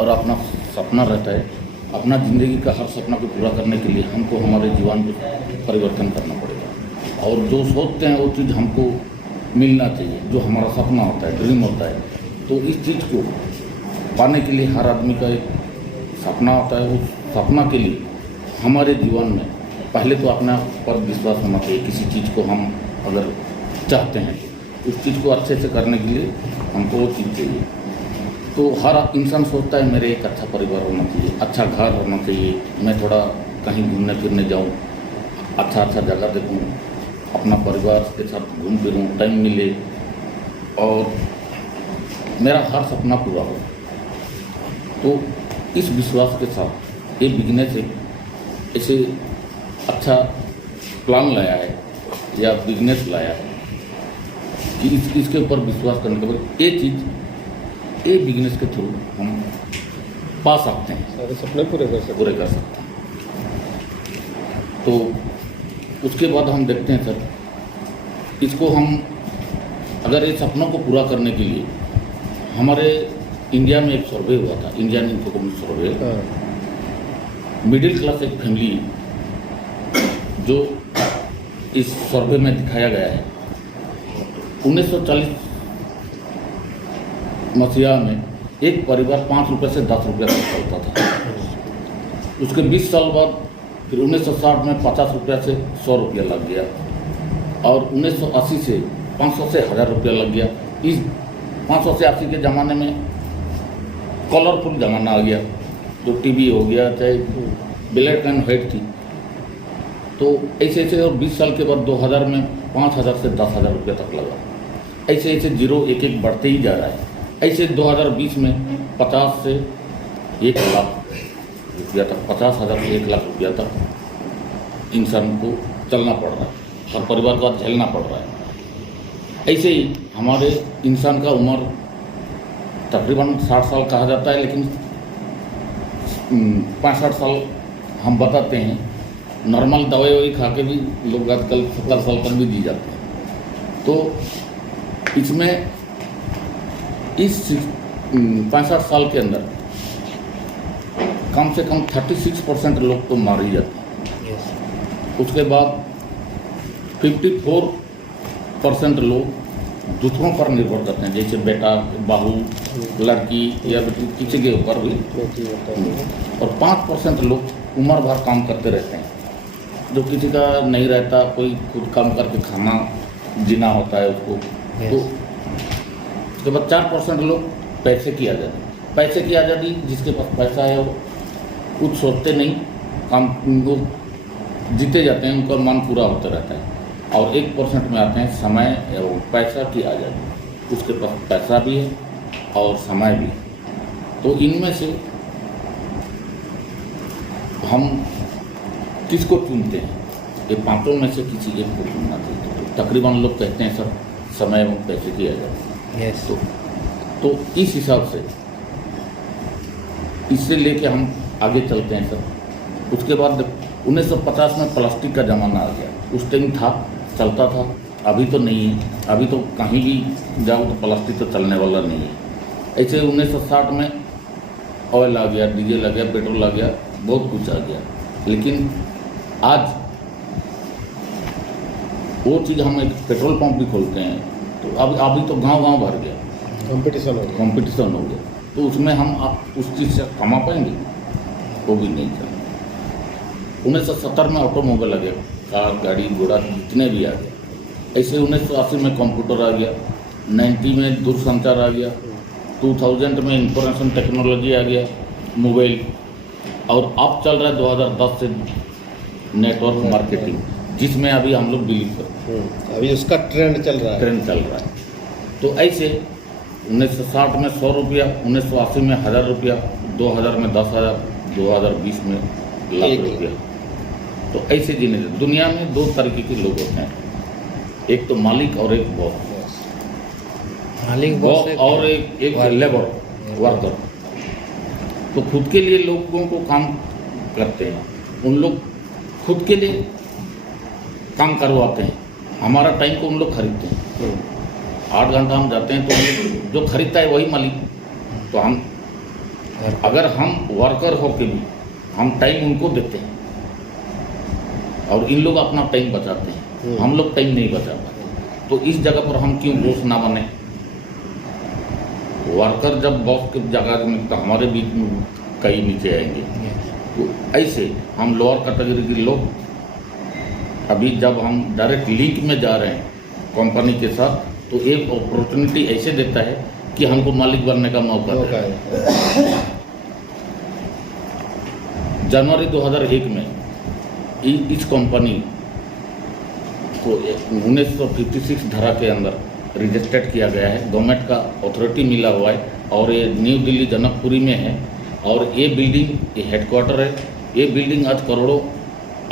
और अपना सपना रहता है। अपना ज़िंदगी का हर सपना को पूरा करने के लिए हमको हमारे जीवन में परिवर्तन करना पड़ेगा, और जो सोचते हैं वो चीज़ हमको मिलना चाहिए, जो हमारा सपना होता है, ड्रीम होता है। तो इस चीज़ को पाने के लिए हर आदमी का एक सपना होता है। उस सपना के लिए हमारे जीवन में पहले तो अपना पर विश्वास होना चाहिए। किसी चीज़ को हम अगर चाहते हैं उस चीज़ को अच्छे से करने के लिए हमको वो चीज़ चाहिए। तो हर इंसान सोचता है मेरे एक अच्छा परिवार होना चाहिए, अच्छा घर होना चाहिए, मैं थोड़ा कहीं घूमने फिरने जाऊँ, अच्छा अच्छा जगह देखूँ, अपना परिवार के साथ घूम फिरूँ, टाइम मिले और मेरा हर सपना पूरा हो। तो इस विश्वास के साथ ये बिजनेस एक ऐसे अच्छा प्लान लाया है या बिजनेस लाया है कि इसके ऊपर विश्वास करने के बाद ये चीज़ ये बिजनेस के थ्रू हम पा सकते हैं, सारे सपने पूरे कर सकते हैं। तो उसके बाद हम देखते हैं सर, इसको हम अगर ये सपनों को पूरा करने के लिए हमारे इंडिया में एक सर्वे हुआ था, इंडियन इन्फोकॉम सर्वे। मिडिल क्लास एक फैमिली जो इस सर्वे में दिखाया गया है, 1940 मसीहा में एक परिवार 5 रुपये से 10 रुपये तक चलता था। उसके 20 साल बाद फिर 1960 में 50 रुपये से 100 रुपया लग गया, और 1980 से 500 से 1000 रुपया लग गया। इस 500 से 80 के ज़माने में कलरफुल ज़माना आ गया, जो टीवी हो गया, चाहे ब्लैक एंड वाइट थी। तो ऐसे ऐसे और 20 साल के बाद 2000 में 5000 से 10,000 रुपये तक लगा। ऐसे ऐसे जीरो एक एक बढ़ते ही जा रहा है। ऐसे 2020 में 50 से 1 लाख रुपया तक, 50,000 से 1 लाख रुपया तक इंसान को चलना पड़ रहा है, हर परिवार को झेलना पड़ रहा है। ऐसे ही हमारे इंसान का उम्र तकरीबन 60 साल कहा जाता है, लेकिन 65 साल हम बताते हैं। नॉर्मल दवाई वही खा के भी लोग आजकल 70 साल तक भी जी जाते हैं। तो इसमें इस 65 साल के अंदर कम से कम 36% लोग तो मार ही जाते हैं। उसके बाद 54% लोग दूसरों पर निर्भर करते हैं, जैसे बेटा, बहू, लड़की या किसी के ऊपर भी। और 5% लोग उम्र भर काम करते रहते हैं, जो किसी का नहीं रहता, कोई खुद काम करके खाना जीना होता है उसको। तो उसके बाद 4% लोग पैसे की आज़ादी, जिसके पास पैसा है वो कुछ सोचते नहीं, काम वो जीते जाते हैं, उनका मन पूरा होता रहता है। और 1% में आते हैं समय और पैसा की आज़ादी, उसके पास पैसा भी है और समय भी है। तो इनमें से हम किसको चुनते हैं? ये पांचों में से किसी एक को चुनना चाहिए। तो तकरीबन लोग कहते हैं सर समय और पैसे की आज़ादी। तो इस हिसाब से इससे लेके हम आगे चलते हैं सर। उसके बाद 1950 में प्लास्टिक का ज़माना आ गया। उस टाइम था, चलता था, अभी तो नहीं है। अभी तो कहीं भी जाओ तो प्लास्टिक तो चलने वाला नहीं है। ऐसे 1960 में ऑयल आ गया, डीजल आ गया, पेट्रोल आ गया, बहुत कुछ आ गया। लेकिन आज वो चीज़ हम एक पेट्रोल पंप भी खोलते हैं तो अभी तो गांव भर गया, कंपटीशन हो गया। तो उसमें हम उस चीज़ से कमा पाएंगे? वो भी नहीं चला। 1970 में ऑटोमोबाइल आ गया, कार, गाड़ी, घोड़ा जितने भी आ गए। ऐसे 1980 में कंप्यूटर आ गया, 90 में दूरसंचार आ गया, 2000 में इंफॉर्मेशन टेक्नोलॉजी आ गया, मोबाइल, और अब चल रहा है 2010 से नेटवर्क मार्केटिंग, जिसमें अभी हम लोग बिलीव करते हैं। अभी उसका ट्रेंड चल रहा है। तो ऐसे 1960 में 100 रुपया, 1980 में 1000 रुपया, 2000 में 10,000, 2020 में लाख रुपया। तो ऐसे जीने दुनिया में 2 तरीके के लोग होते हैं, एक तो मालिक और एक बॉस। और एक लेबर, वर्कर। तो खुद के लिए लोगों को काम करते हैं, उन लोग खुद के लिए काम करवाते हैं, हमारा टाइम को उन लोग खरीदते हैं। 8 घंटा हम जाते हैं तो जो खरीदता है वही मालिक। तो हम अगर हम वर्कर होकर भी हम टाइम उनको देते हैं और इन लोग अपना टाइम बचाते हैं, हम लोग टाइम नहीं बचा पाते, तो इस जगह पर हम क्यों बॉस ना बने? वर्कर जब बॉस की जगह में तो हमारे बीच में कई नीचे आएंगे। तो ऐसे हम लोअर कैटेगरी के लोग अभी जब हम डायरेक्ट लिंक में जा रहे हैं कंपनी के साथ, तो एक अपॉर्चुनिटी ऐसे देता है कि हमको मालिक बनने का मौका देता है। जनवरी 2001 में इस कंपनी को 1956 धारा के अंदर रजिस्टर्ड किया गया है, गवर्नमेंट का अथॉरिटी मिला हुआ है और ये न्यू दिल्ली जनकपुरी में है और ये बिल्डिंग ये हेडक्वार्टर है। ये बिल्डिंग आज करोड़ों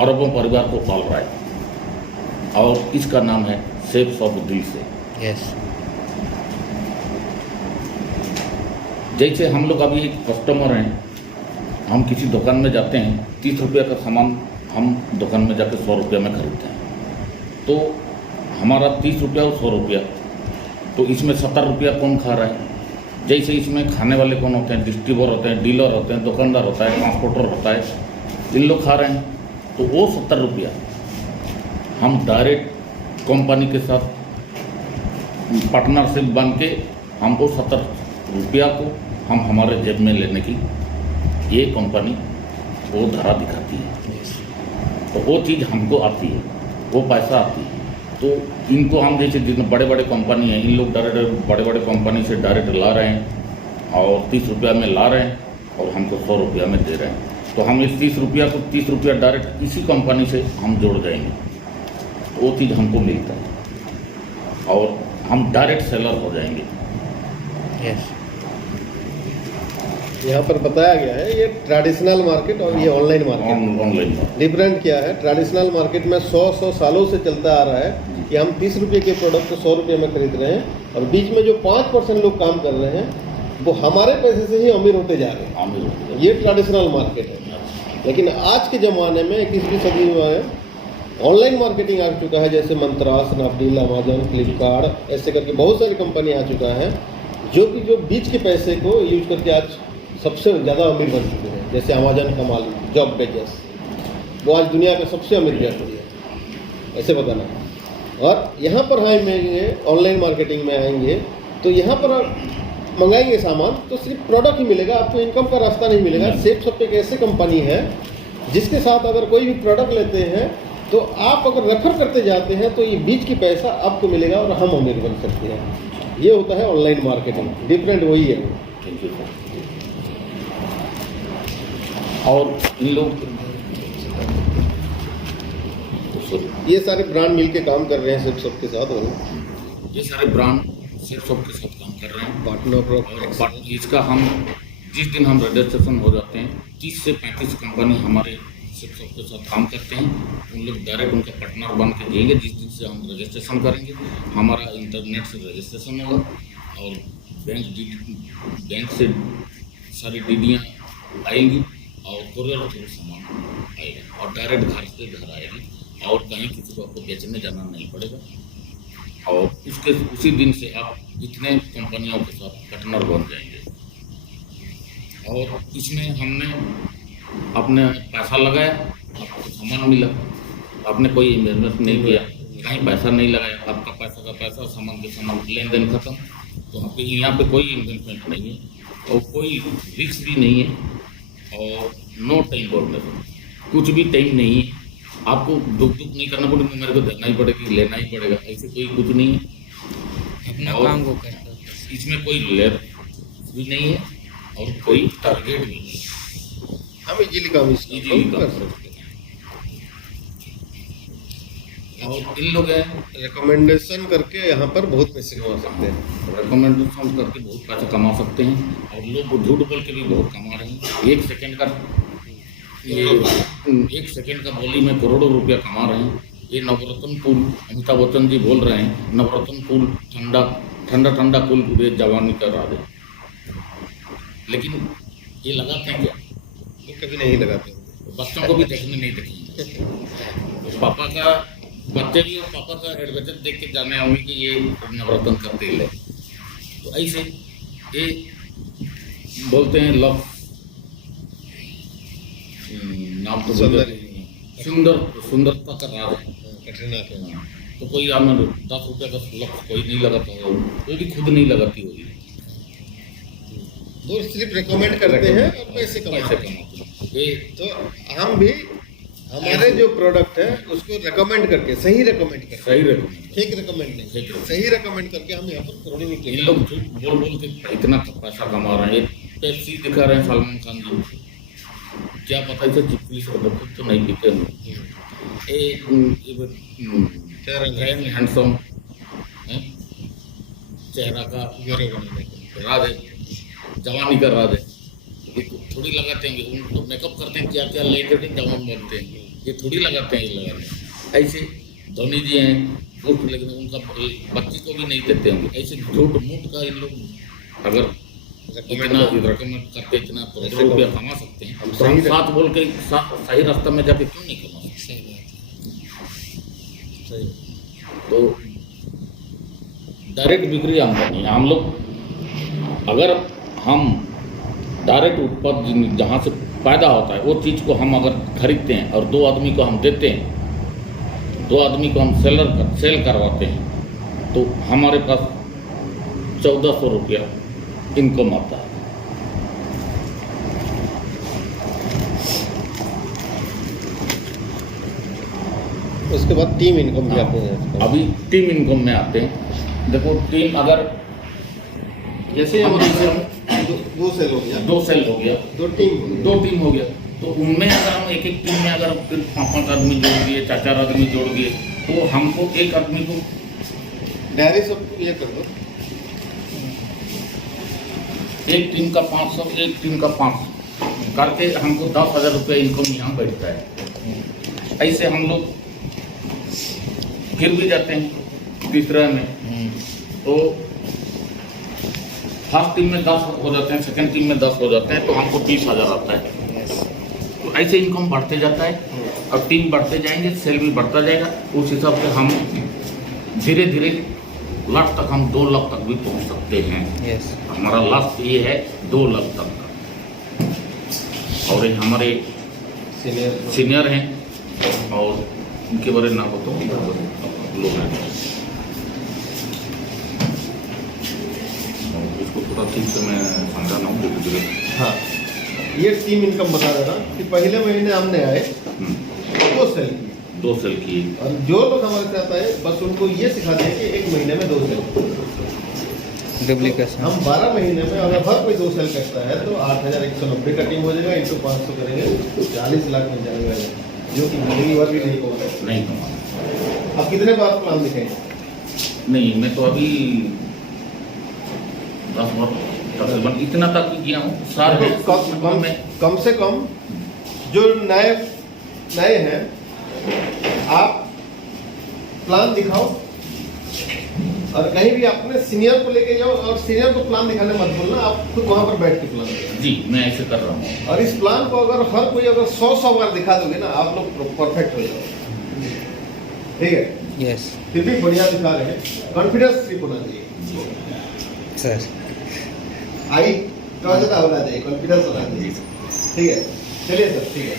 अरबों परिवार को पाल रहा है और इसका नाम है शेफ्स ऑफ दिल से। यस। जैसे हम लोग अभी एक कस्टमर हैं, हम किसी दुकान में जाते हैं, 30 रुपये का सामान हम दुकान में जाकर 100 रुपये में खरीदते हैं, तो हमारा 30 रुपया और 100 रुपया, तो इसमें 70 रुपया कौन खा रहा है? जैसे इसमें खाने वाले कौन होते हैं? डिस्ट्रीब्यूटर होते हैं, डीलर होते हैं, दुकानदार होता है, ट्रांसपोर्टर होता है, इन लोग खा रहे हैं। तो वो 70 रुपया हम डायरेक्ट कंपनी के साथ पार्टनरशिप बन के हमको 70 रुपया को हम हमारे जेब में लेने की ये कंपनी वो धारा दिखाती है। तो वो चीज़ हमको आती है, वो पैसा आती है। तो इनको हम जैसे जितने बड़े बड़े कंपनी हैं, इन लोग डायरेक्ट बड़े बड़े कंपनी से डायरेक्ट ला रहे हैं और 30 रुपया में ला रहे हैं और हमको 100 रुपया में दे रहे हैं। तो हम इस 30 रुपया को 30 रुपया डायरेक्ट इसी कंपनी से हम जोड़ जाएंगे, तो वो चीज़ हमको मिलता है और हम डायरेक्ट सेलर हो जाएंगे। यस। यहाँ पर बताया गया है ये ट्रेडिशनल मार्केट और ये ऑनलाइन मार्केट। ऑनलाइन डिफरेंट क्या है? ट्रेडिशनल मार्केट में 100 सालों से चलता आ रहा है कि हम 30 रुपये के प्रोडक्ट को 100 रुपये में खरीद रहे हैं और बीच में जो 5% लोग काम कर रहे हैं वो हमारे पैसे से ही अमीर होते जा रहे हैं। ये ट्रेडिशनल मार्केट है। लेकिन आज के ज़माने में 21वीं सदी में ऑनलाइन मार्केटिंग आ चुका है, जैसे मंत्रा, स्नैपडील, अमेजन, फ्लिपकार्ट, ऐसे करके बहुत सारी कंपनी आ चुका है जो कि जो बीच के पैसे को यूज करके आज सबसे ज़्यादा अमीर बन चुके हैं। जैसे अमेजन का मालिक जॉब बेजोस, वो आज दुनिया का सबसे अमीर व्यक्ति है, ऐसे बताना। और यहाँ पर आएंगे ऑनलाइन मार्केटिंग में आएंगे तो यहाँ पर मंगाएंगे सामान तो सिर्फ प्रोडक्ट ही मिलेगा, आपको इनकम का रास्ता नहीं मिलेगा। शेफ्स ऑफ एक ऐसी कंपनी है जिसके साथ अगर कोई भी प्रोडक्ट लेते हैं तो आप अगर रेफर करते जाते हैं तो ये बीच की पैसा आपको मिलेगा और हम अमीर बन सकते हैं। ये होता है ऑनलाइन मार्केटिंग। डिफरेंट वही है। Thank you sir. और इन लोग ये सारे ब्रांड मिलके काम कर रहे हैं शेफ्स ऑफ के साथ, और ये सारे ब्रांड शेफ्स ऑफ के साथ काम कर रहे हैं। पार्टनर इसका हम जिस दिन हम रजिस्ट्रेशन हो जाते हैं 30 से 35 कंपनी हमारे शेफ्स ऑफ के साथ काम करते हैं। उन लोग डायरेक्ट उनका पार्टनर बन के देंगे। जिस दिन से हम रजिस्ट्रेशन करेंगे हमारा इंटरनेट से रजिस्ट्रेशन होगा और बैंक से सारी डीडियाँ आएंगी और कोरियर थ्रू सामान आएगा और डायरेक्ट घर से घर आएगी और कहीं किसी को आपको बेचने जाना नहीं पड़ेगा। और उसके उसी दिन से आप इतने कंपनियों के साथ पार्टनर बन जाएंगे। और इसमें हमने अपने पैसा लगाया, आपको सामान मिला, आपने कोई इन्वेस्टमेंट नहीं किया, कहीं पैसा नहीं लगाया, आपका पैसा का पैसा, सामान के सामान, लेन देन खत्म। तो आपके यहाँ पे कोई इन्वेस्टमेंट नहीं है और कोई रिस्क भी नहीं है और नो टाइम बोर्ड, कुछ भी टाइम नहीं है। आपको दुख नहीं करना पड़ेगा, मेरे को देना ही पड़ेगा, लेना ही पड़ेगा, ऐसे कोई कुछ नहीं है। अपना काम को करते हैं। इसमें कोई लेब भी नहीं है और कोई टारगेट भी नहीं है। हम इजीली काम कर सकते हैं। और इन लोग रिकमेंडेशन करके यहाँ पर बहुत पैसे कमा सकते हैं। रिकमेंडेशन करके बहुत पैसा कमा सकते हैं और लोग झूठ बोल के भी बहुत कमा रहे हैं। एक सेकंड का बोली में करोड़ों रुपया कमा रहे हैं। ये नवरत्न कूल, अमिताभ बच्चन जी बोल रहे हैं, नवरत्न कूल ठंडा ठंडा ठंडा कूल पूरे जवानी का राधे। लेकिन ये लगाते हैं क्या? ये कभी नहीं लगाते। बच्चों को भी देखने नहीं देखेंगे। पापा का बच्चे भी और पापा का एडवेंचर देख के जाने होंगे कि ये नवरत्न का तेल है। तो ऐसे ये बोलते हैं लव नाम तो सुंदर। सुंदर सुंदरता का राज है। कटरीना के तो कोई हमें 10 रुपये का लक्ष्य कोई नहीं लगाता होगा, कोई भी खुद नहीं लगाती होगी, वो सिर्फ रिकमेंड करते हैं और पैसे कमाते हैं। कमाते हैं। तो हम भी हमारे जो प्रोडक्ट है उसको रिकमेंड करके सही रिकमेंड करके, सही रेकमेंड। फेक रिकमेंड नहीं, फेक recommend। सही रिकमेंड करके हम यहाँ पर करोड़ों रुपए इन लोग झूठ बोल बोल के इतना पैसा कमा रहे हैं। पेप्सी दिखा रहे हैं सलमान खान जी, क्या पता इसे चिपली से खुद तो नहीं पीते हैं। हैंडसम चेहरा का राज है, जवानी का राज है। ये थोड़ी लगाते हैं, उनको मेकअप करते हैं, क्या क्या लेकर के जवान बनते हैं, ये थोड़ी लगाते हैं, ये लगाते हैं। ऐसे धोनी जी हैं झूठ, लेकिन उनका बच्ची को भी नहीं देते होंगे। ऐसे झूठ मूठ का इन लोग अगर इतना रिकमेंड करके इतना करोड़ों रुपया कमा सकते हैं, तो हम साथ बोल के सही रास्ता में जाके क्यों नहीं कमा सकते? सही बात है। सही। तो डायरेक्ट बिक्री हम करनी है। हम लोग अगर हम डायरेक्ट उत्पाद जहाँ से पैदा होता है वो चीज़ को हम अगर खरीदते हैं और 2 आदमी को हम देते हैं, 2 आदमी को हम सेल करवाते हैं, तो हमारे पास 1400 रुपया इनकम आता है। उसके बाद टीम इनकम भी आते हैं। अभी टीम इनकम में आते हैं। देखो टीम अगर जैसे हम दो सेल हो गया, 2 सेल हो गया, 2 टीम 2 टीम हो गया, तो उनमें अगर हम एक टीम में अगर फिर 5 आदमी जोड़ दिए, 4 आदमी जोड़ दिए, तो हमको एक आदमी को डायरी सब ये कर दो। एक टीम का 500, एक टीम का 500 करके हमको 10,000 रुपये इनकम यहाँ बैठता है। ऐसे हम लोग फिर भी जाते हैं तीसरा में, तो फर्स्ट टीम में 10 हो जाते हैं, सेकंड टीम में 10 हो जाते हैं, तो हमको 20,000 आता है। तो ऐसे इनकम बढ़ते जाता है, और टीम बढ़ते जाएंगे, सेल भी बढ़ता जाएगा। उस हिसाब से हम धीरे धीरे लाख तक, हम 2 लाख तक भी पहुंच सकते हैं। यस। हमारा लास्ट ये है 2 लाख तक का। और ये हमारे सीनियर हैं और उनके बारे में ना बताओ लोग हैं, इसको थोड़ा ठीक से मैं समझाना हूँ धीरे धीरे। हाँ, ये टीम इनकम बता दे रहा कि पहले महीने हमने आए 2 सेल की, 2 सेल की, और जो लोग हमारे साथ आए बस उनको ये सिखा दें कि 1 महीने में 2 सेल। डुप्लीकेशन। हम 12 महीने में अगर हर कोई 2 सेल करता है तो 8,190 का टीम हो जाएगा, इंटू 500 करेंगे तो 40 लाख में जाएगा, जो कि जिंदगी भर भी नहीं होगा। नहीं कमा। अब कितने बार प्लान दिखाएंगे? नहीं, मैं तो अभी 10 बार तकरीबन इतना तक ही किया हूँ। सारे कम से कम जो नए हैं आप प्लान दिखाओ, और कहीं भी अपने सीनियर को लेके जाओ, और सीनियर को प्लान दिखाने मत बोलना, आप खुद वहाँ पर बैठ के प्लान करो। जी, मैं ऐसे कर रहा हूँ। और इस प्लान को अगर हर कोई अगर 100 बार दिखा दोगे ना, आप लोग परफेक्ट हो जाओगे। ठीक है? यस फिर भी बढ़िया दिखा रहे हैं, कॉन्फिडेंस ट्रिप होना चाहिए। सर। आई तो होना चाहिए, कॉन्फिडेंस होना चाहिए। ठीक है, चलिए सर, ठीक है।